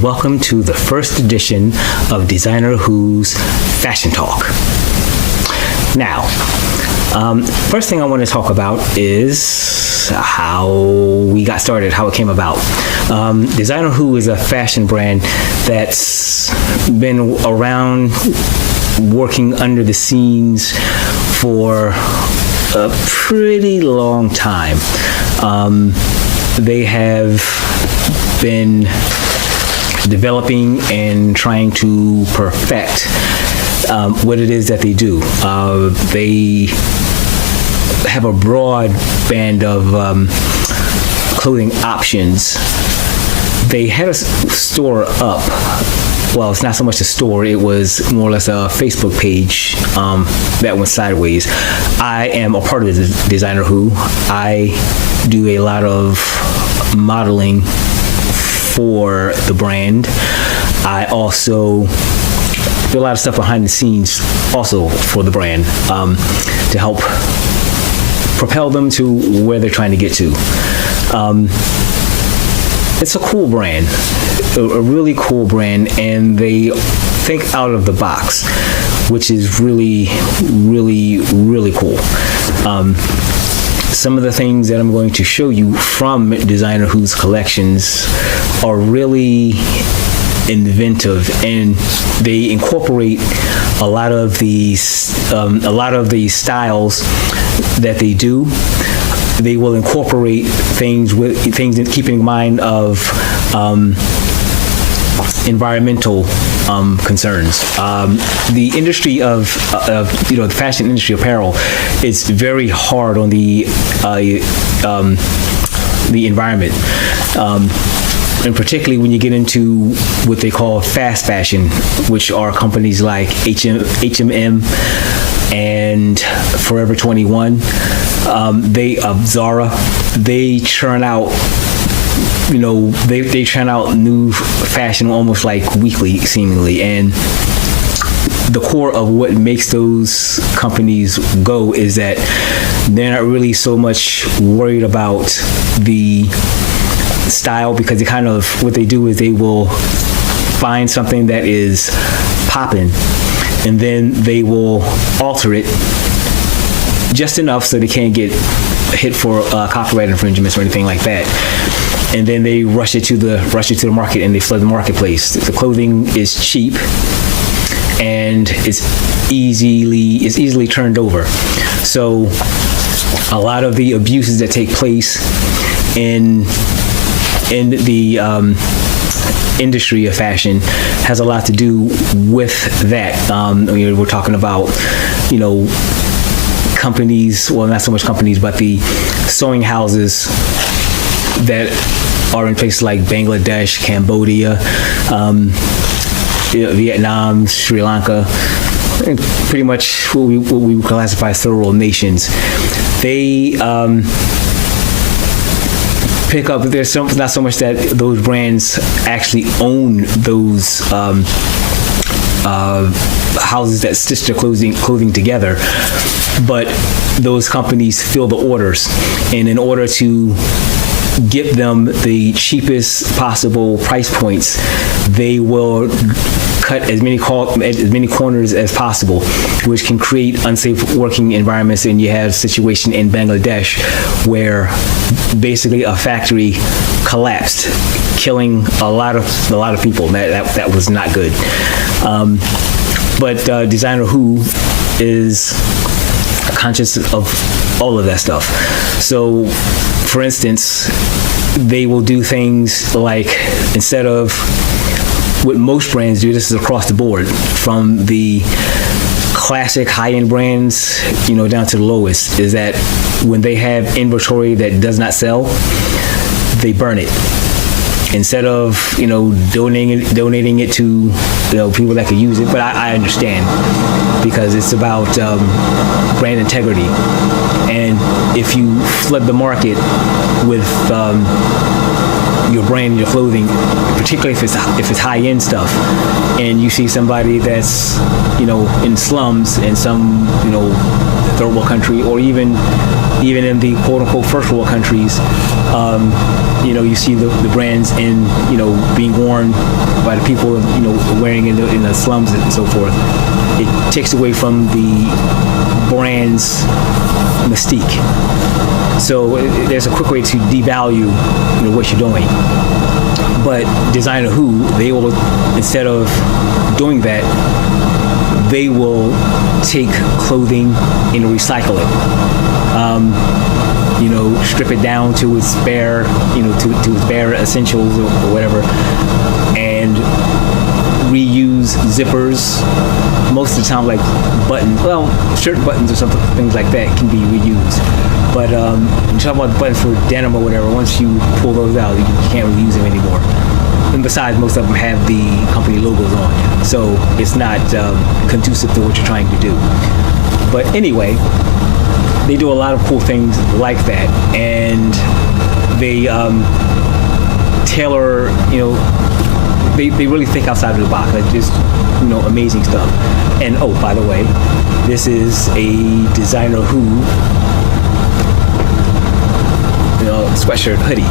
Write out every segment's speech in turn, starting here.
Welcome to the first edition of Designer Who's Fashion Talk. Now, first thing I want to talk about is how we got started, how it came about. Designer Who is a fashion brand that's been around working under the scenes for a pretty long time. They have been developing and trying to perfect what it is that they do. They have a broad band of clothing options. They had a store up. Well, it's not so much a store, it was more or less a Facebook page that went sideways. I am a part of the Designer Who. I do a lot of modeling for the brand. I also do a lot of stuff behind the scenes also for the brand to help propel them to where they're trying to get to. It's a cool brand, a really cool brand, and they think out of the box, which is really, really, really cool. Some of the things that I'm going to show you from Designer Who's collections are really inventive, and they incorporate a lot of the styles that they do. They will incorporate things in keeping in mind of environmental concerns. The industry of the fashion industry, apparel, is very hard on the environment, and particularly when you get into what they call fast fashion, which are companies like H&M and Forever 21. Zara. They churn out. They churn out new fashion almost like weekly, seemingly, and the core of what makes those companies go is that they're not really so much worried about the style, because what they do is they will find something that is popping, and then they will alter it just enough so they can't get hit for copyright infringements or anything like that. And then they rush it to the market, and they flood the marketplace. The clothing is cheap, and it's easily turned over. So a lot of the abuses that take place in the industry of fashion has a lot to do with that. We're talking about, companies, well, not so much companies, but the sewing houses that are in places like Bangladesh, Cambodia, Vietnam, Sri Lanka, and pretty much what we would classify as third world nations. They pick up. There's not so much that those brands actually own those houses that stitch their clothing together, but those companies fill the orders, and in order to get them the cheapest possible price points, they will cut as many corners as possible, which can create unsafe working environments. And you have a situation in Bangladesh where basically a factory collapsed, killing a lot of people. That was not good. But Designer Who is conscious of all of that stuff. So, for instance, they will do things like, instead of what most brands do, this is across the board, from the classic high-end brands, down to the lowest, is that when they have inventory that does not sell, they burn it. Instead of, donating it to, people that could use it. But I understand, because it's about brand integrity. And if you flood the market with your brand and your clothing, particularly if it's high-end stuff, and you see somebody that's, in slums in some, third world country, or even in the quote-unquote first world countries, you see the brands in, being worn by the people, wearing in the slums and so forth. It takes away from the brand's mystique. So there's a quick way to devalue, what you're doing. But Designer Who, they will, instead of doing that, they will take clothing and recycle it. Strip it down to its bare, to its bare essentials or whatever, and reuse zippers. Most of the time, like buttons, shirt buttons or something, things like that can be reused. But when you talk about the buttons for denim or whatever, once you pull those out, you can't really use them anymore. And besides, most of them have the company logos on, so it's not conducive to what you're trying to do. But anyway, they do a lot of cool things like that, and they tailor, they really think outside of the box. Like, just, amazing stuff. And oh, by the way, this is a Designer Who, sweatshirt, hoodie.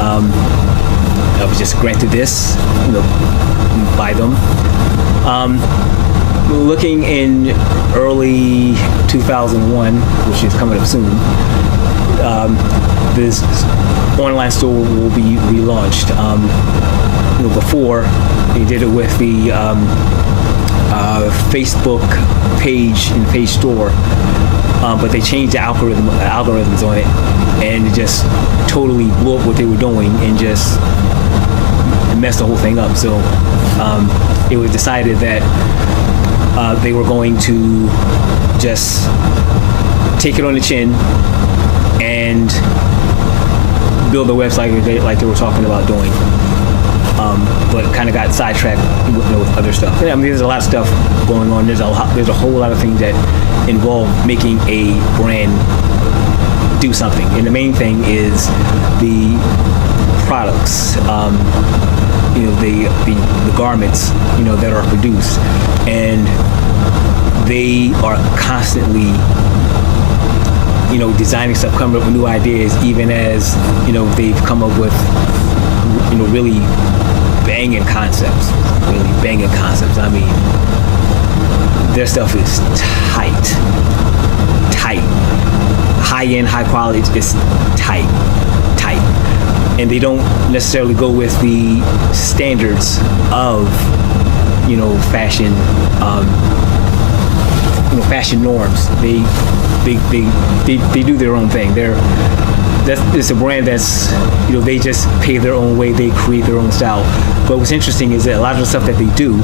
I was just granted this, by them. Looking in early 2001, which is coming up soon, this online store will be relaunched. Before, they did it with the Facebook page and page store, but they changed the algorithms on it, and it just totally blew up what they were doing and just messed the whole thing up. So it was decided that they were going to just take it on the chin and build a website like they were talking about doing, but kind of got sidetracked with other stuff. There's a lot of stuff going on. There's a whole lot of things that involve making a brand do something, and the main thing is the products, the garments, that are produced, and they are constantly, designing stuff, coming up with new ideas, even as, they've come up with, really banging concepts. I mean, their stuff is tight. High-end, high quality, it's tight. And they don't necessarily go with the standards of, fashion, fashion norms. They do their own thing. It's a brand that's, they just pave their own way. They create their own style. But what's interesting is that a lot of the stuff that they do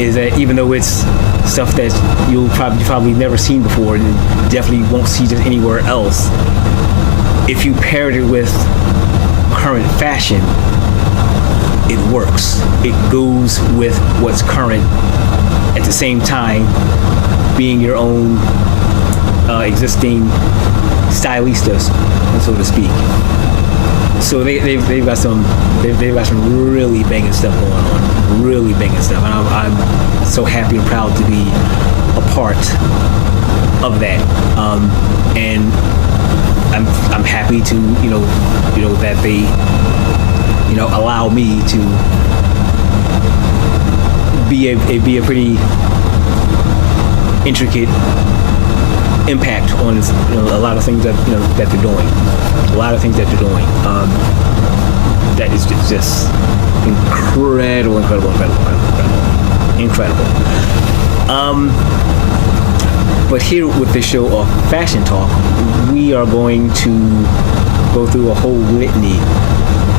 is that, even though it's stuff that you've probably never seen before, and definitely won't see just anywhere else, if you paired it with current fashion, it works. It goes with what's current, at the same time being your own existing stylistas, so to speak. So they've got some really banging stuff going on, really banging stuff, and I'm so happy and proud to be a part of that. And I'm happy to that they allow me to be a pretty intricate impact on a lot of things that that they're doing. A lot of things that they're doing. That is just incredible. But here with the show of Fashion Talk, we are going to go through a whole litany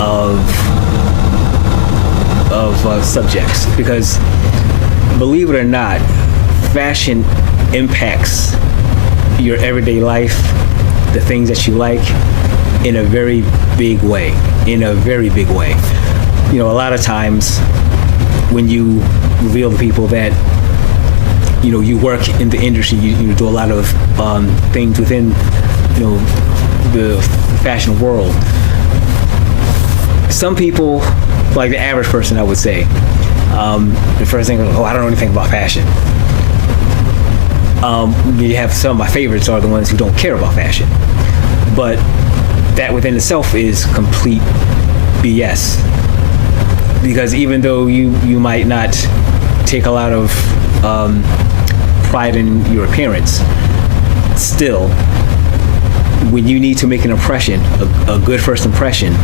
of subjects, because believe it or not, fashion impacts your everyday life, the things that you like, in a very big way. A lot of times when you reveal to people that you work in the industry, you do a lot of things within the fashion world. Some people, like the average person, I would say, the first thing, I don't know anything about fashion. You have some of my favorites are the ones who don't care about fashion, but that within itself is complete BS. Because even though you might not take a lot of pride in your appearance, still, when you need to make an impression, a good first impression,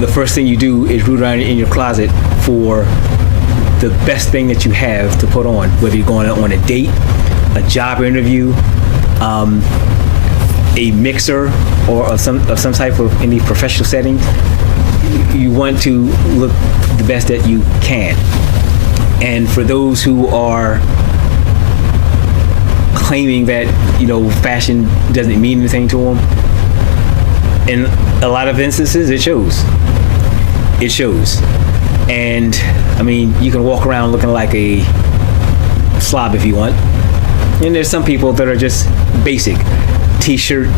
the first thing you do is root around in your closet for the best thing that you have to put on, whether you're going on a date, a job interview, a mixer, or of some type of any professional setting. You want to look the best that you can. And for those who are claiming that fashion doesn't mean anything to them, in a lot of instances it shows. And I mean, you can walk around looking like a slob if you want, and there's some people that are just basic t-shirt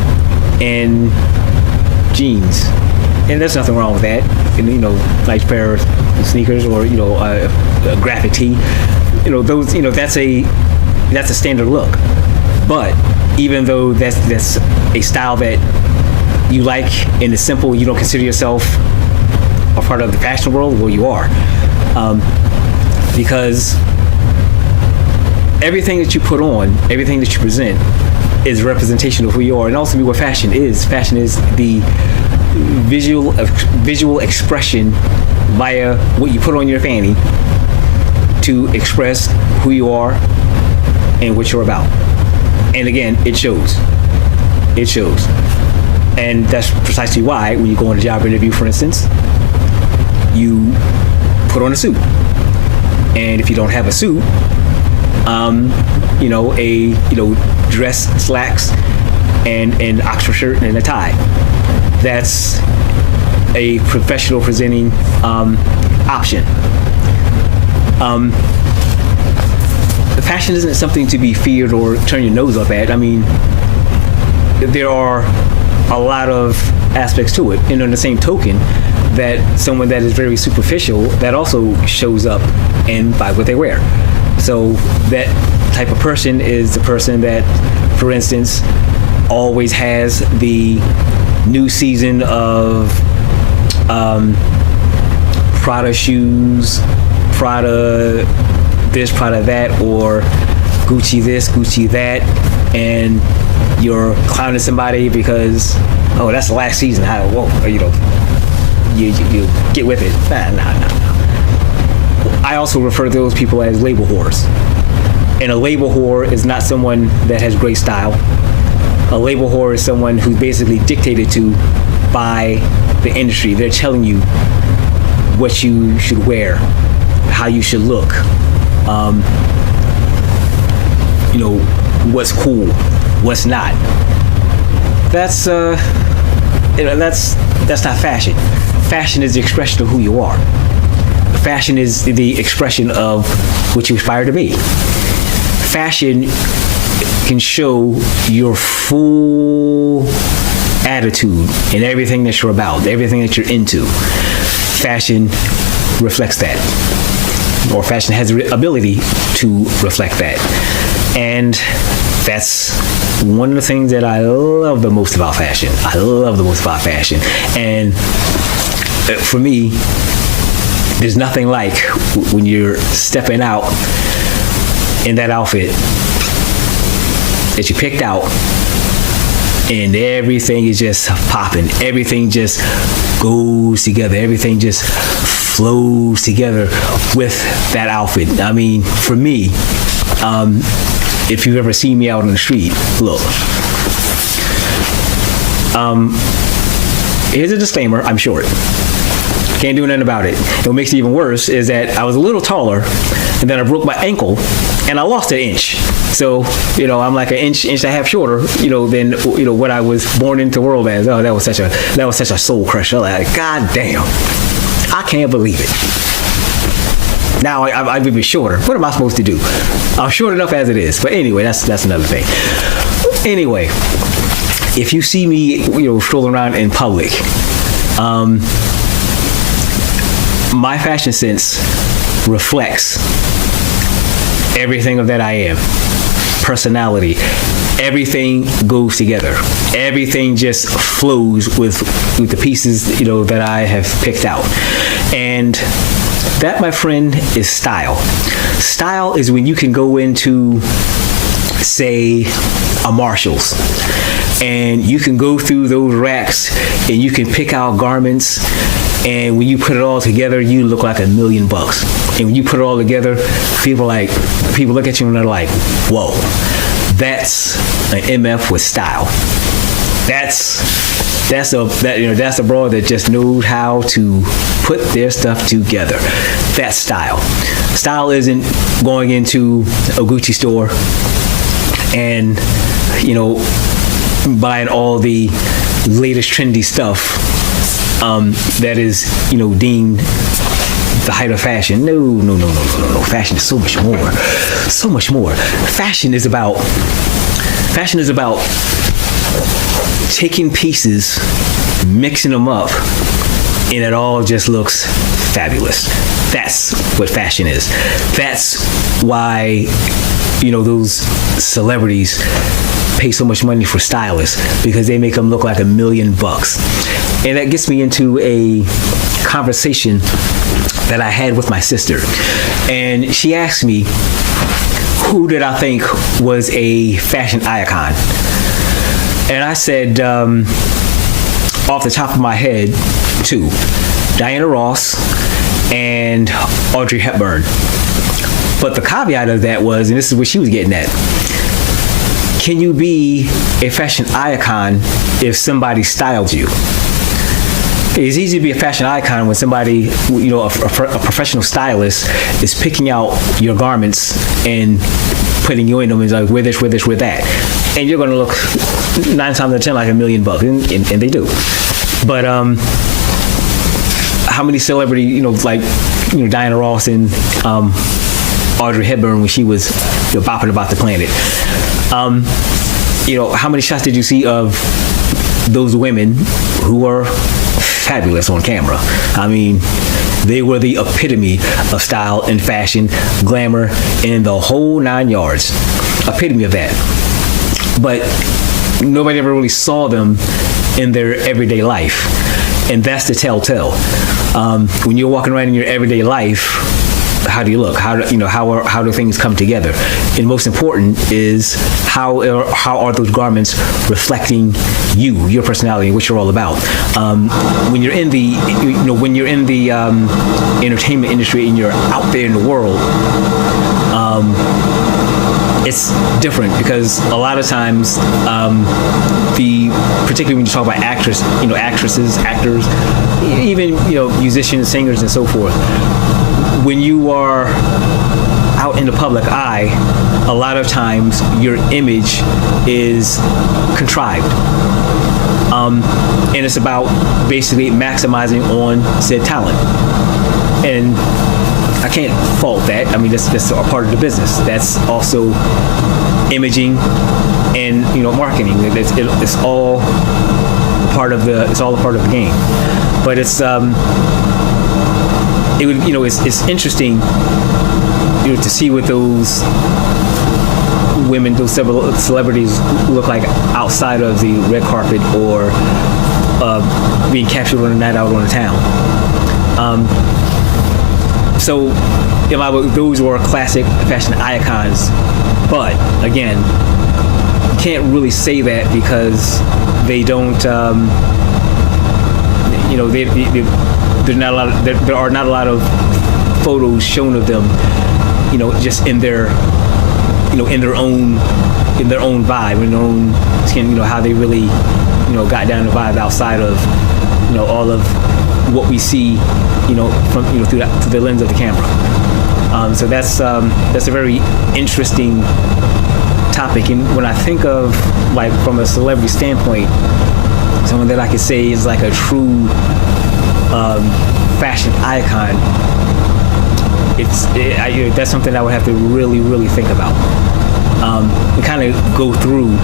and jeans, and there's nothing wrong with that. And nice pair of sneakers, or a graphic tee, those, that's a standard look. But even though that's a style that you like and it's simple, you don't consider yourself a part of the fashion world. Well, you are, because everything that you put on, everything that you present, is a representation of who you are. And also, what fashion is the visual expression via what you put on your fanny to express who you are and what you're about. And again, it shows. And that's precisely why when you go on a job interview, for instance, you put on a suit. And if you don't have a suit, dress, slacks, and an Oxford shirt and a tie. That's a professional presenting option. Fashion isn't something to be feared or turn your nose up at. I mean, there are a lot of aspects to it. And on the same token, that someone that is very superficial, that also shows up by what they wear. So that type of person is the person that, for instance, always has the new season of Prada shoes, Prada this, Prada that, or Gucci this, Gucci that, and you're clowning somebody because, that's the last season. You get with it. Nah. I also refer to those people as label whores. And a label whore is not someone that has great style. A label whore is someone who's basically dictated to by the industry. They're telling you what you should wear, how you should look, what's cool, what's not. That's not fashion. Fashion is the expression of who you are. Fashion is the expression of what you aspire to be. Fashion can show your full attitude in everything that you're about, everything that you're into. Fashion reflects that, or fashion has the ability to reflect that. And that's one of the things that I love the most about fashion. And for me, there's nothing like when you're stepping out in that outfit that you picked out, and everything is just popping. Everything just goes together. Everything just flows together with that outfit. I mean, for me, if you've ever seen me out on the street, look. Here's a disclaimer, I'm short. Can't do nothing about it. And what makes it even worse is that I was a little taller, and then I broke my ankle, and I lost an inch. So, I'm like an inch and a half shorter, than what I was born into the world as. Oh, that was such a soul crusher. Like, God damn, I can't believe it. Now I'd be shorter. What am I supposed to do? I'm short enough as it is. But anyway, that's another thing. Anyway, if you see me, strolling around in public, my fashion sense reflects everything of that I am. Personality, everything goes together. Everything just flows with the pieces, that I have picked out. And that, my friend, is style. Style is when you can go into, say, a Marshall's, and you can go through those racks and you can pick out garments, and when you put it all together, you look like $1 million. And when you put it all together, people look at you and they're like, whoa, that's an MF with style. That's a broad that just knows how to put their stuff together. That's style. Style isn't going into a Gucci store and, buying all the latest trendy stuff that is, deemed the height of fashion. No. Fashion is so much more. So much more. Fashion is about taking pieces, mixing them up, and it all just looks fabulous. That's what fashion is. That's why, those celebrities pay so much money for stylists, because they make them look like $1 million. And that gets me into a conversation that I had with my sister. And she asked me, who did I think was a fashion icon? And I said, off the top of my head, 2. Diana Ross and Audrey Hepburn. But the caveat of that was, and this is what she was getting at, can you be a fashion icon if somebody styled you? It's easy to be a fashion icon when somebody, a professional stylist is picking out your garments and putting you in them and like, wear this, wear that. And you're going to look 9 times out of 10 like $1 million, and they do. But how many celebrity, Diana Ross and Audrey Hepburn when she was bopping about the planet. How many shots did you see of those women who were fabulous on camera? I mean, they were the epitome of style and fashion, glamour, and the whole 9 yards. Epitome of that. But nobody ever really saw them in their everyday life. And that's the telltale. When you're walking around in your everyday life, how do you look? How do things come together? And most important is how are those garments reflecting you, your personality, and what you're all about? When you're in the entertainment industry and you're out there in the world, it's different because a lot of times, particularly when you talk about actresses, actors, even musicians, singers, and so forth. When you are out in the public eye, a lot of times your image is contrived. And it's about basically maximizing on said talent. And I can't fault that. I mean, that's a part of the business. That's also imaging and marketing. It's all part of the game. But it's it's interesting, to see what those women, those several celebrities look like outside of the red carpet or being captured on a night out on the town. So, in my book, those were classic fashion icons. But again, you can't really say that because they don't. There's not a lot. There are not a lot of photos shown of them. Just in their, in their own vibe, in their own skin. How they really, got down the vibe outside of, all of what we see, from through the lens of the camera. So that's a very interesting topic. And when I think of, like, from a celebrity standpoint, someone that I could say is like a true fashion icon, that's something I would have to really, really think about. And kind of go through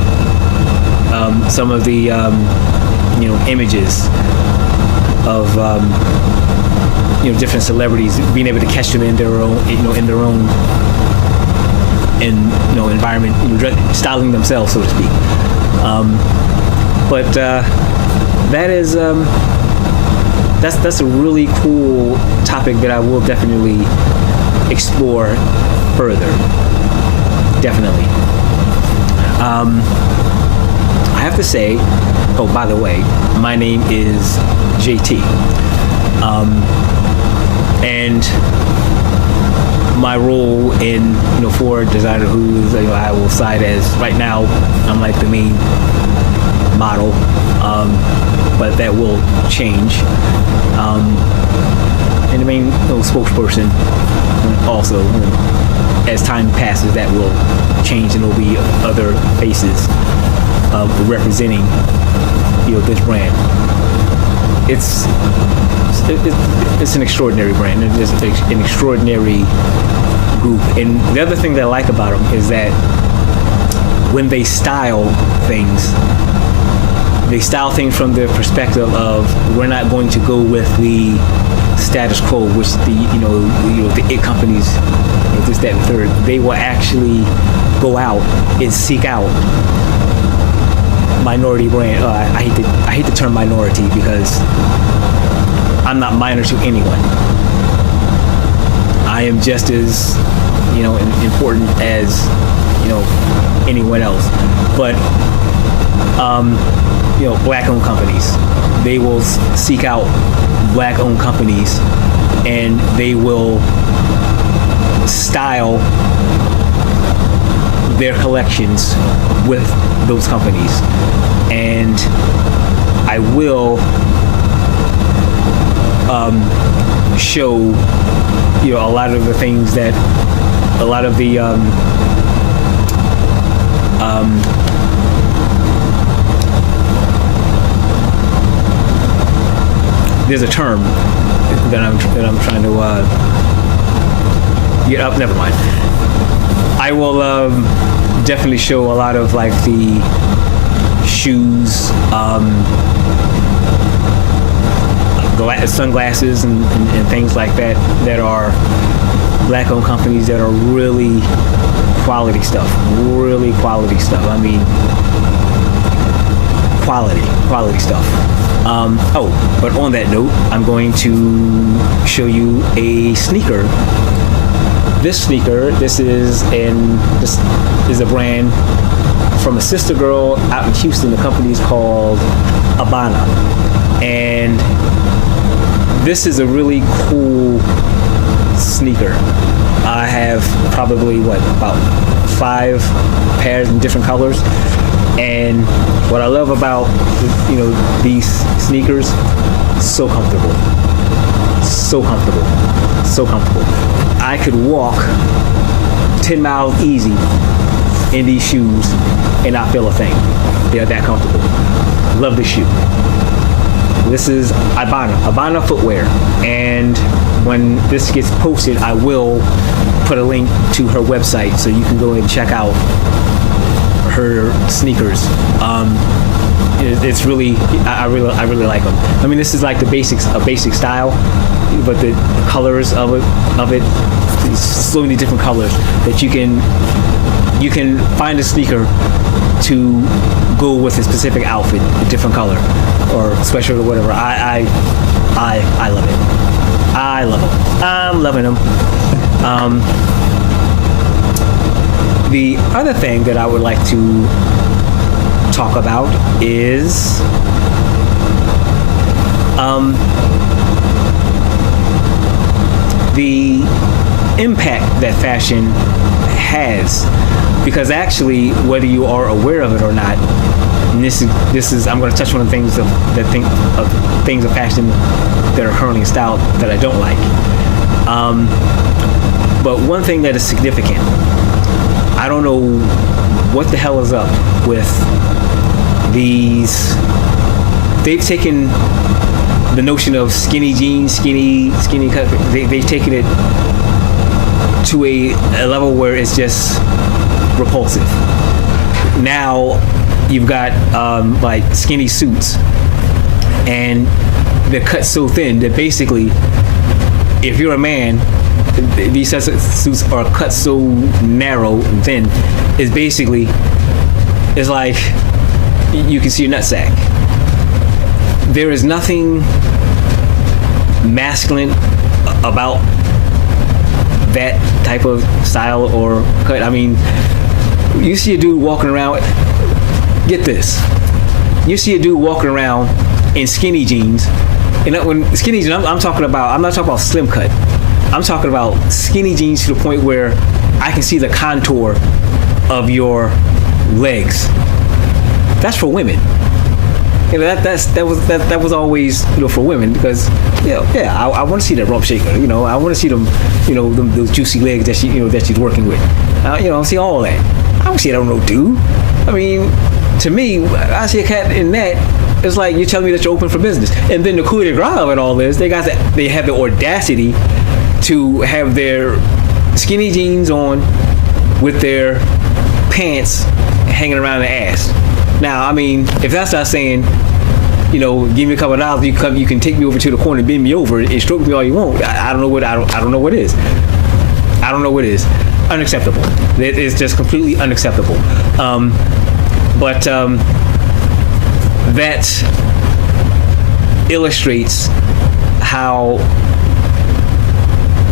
some of the images of different celebrities, being able to catch them in their own environment, styling themselves, so to speak. But that is that's a really cool topic that I will definitely explore further. Definitely. I have to say, oh, by the way, my name is JT. And my role in, for Designer Who's, I will cite as, right now, I'm like the main model, but that will change. And the main spokesperson also. As time passes, that will change, and there'll be other faces representing, this brand. It's an extraordinary brand. It's an extraordinary group. And the other thing that I like about them is that when they style things from the perspective of, we're not going to go with the status quo, which the it companies, this, that, and third. They will actually go out and seek out minority brand. I hate the term minority because I'm not minor to anyone. I am just as important as anyone else. But black-owned companies, they will seek out black-owned companies, and they will style their collections with those companies. And I will show a lot of the things that a lot of the there's a term that I'm trying to get up. Never mind. I will definitely show a lot of, like, the shoes, sunglasses, and things like that are black-owned companies that are really quality stuff. Really quality stuff. I mean, quality stuff. But on that note, I'm going to show you a sneaker. This is a brand from a sister girl out in Houston. The company is called Abana. And this is a really cool sneaker. I have probably, about 5 pairs in different colors. And what I love about, these sneakers, so comfortable. I could walk 10 miles easy in these shoes and not feel a thing. They're that comfortable. Love this shoe. This is Abana footwear. And when this gets posted, I will put a link to her website so you can go and check out her sneakers. It's really, I really like them. I mean, this is like a basic style, but the colors of it, so many different colors that you can find a sneaker to go with a specific outfit, a different color or sweatshirt or whatever. I love it. I love them. I'm loving them. The other thing that I would like to talk about is the impact that fashion has, because actually, whether you are aware of it or not, and this is I'm going to touch on the things of things of fashion that are currently in style that I don't like. But one thing that is significant, I don't know what the hell is up with these. They've taken the notion of skinny jeans, skinny cut. They've taken it to a level where it's just repulsive. Now you've got like skinny suits, and they're cut so thin that basically, if you're a man, these suits are cut so narrow and thin, it's like you can see your nutsack. There is nothing masculine about that type of style or cut. I mean, you see a dude walking around, get this, you see a dude walking around in skinny jeans, and when skinny jeans, I'm not talking about slim cut. I'm talking about skinny jeans to the point where I can see the contour of your legs. That's for women. You know, that was always, you know, for women, because I want to see that rump shaker. You know, I want to see them, you know, those juicy legs that she's working with. You know, I see all that. I don't see that on no dude. I mean, to me, I see a cat in that. It's like you're telling me that you're open for business. And then the coup de grace of it all is they have the audacity to have their skinny jeans on with their pants hanging around their ass. Now, I mean, if that's not saying, you know, give me a couple of dollars, you can take me over to the corner and bend me over and stroke me all you want. I don't know what it is. I don't know what it is. Unacceptable. It is just completely unacceptable. But that illustrates how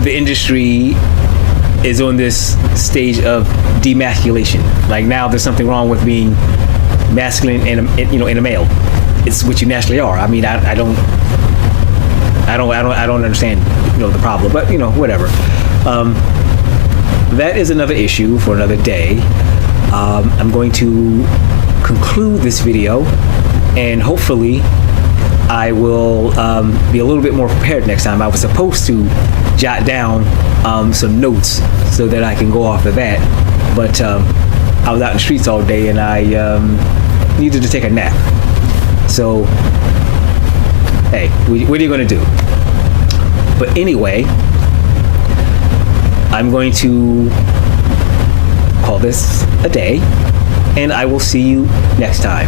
the industry is on this stage of demasculation. Like, now there's something wrong with being masculine in a male. It's what you naturally are. I mean, I don't understand, you know, the problem, but, you know, whatever. That is another issue for another day. I'm going to conclude this video, and hopefully I will be a little bit more prepared next time. I was supposed to jot down some notes so that I can go off of that, but I was out in the streets all day, and I needed to take a nap. So, hey, what are you going to do? But anyway, I'm going to call this a day, and I will see you next time.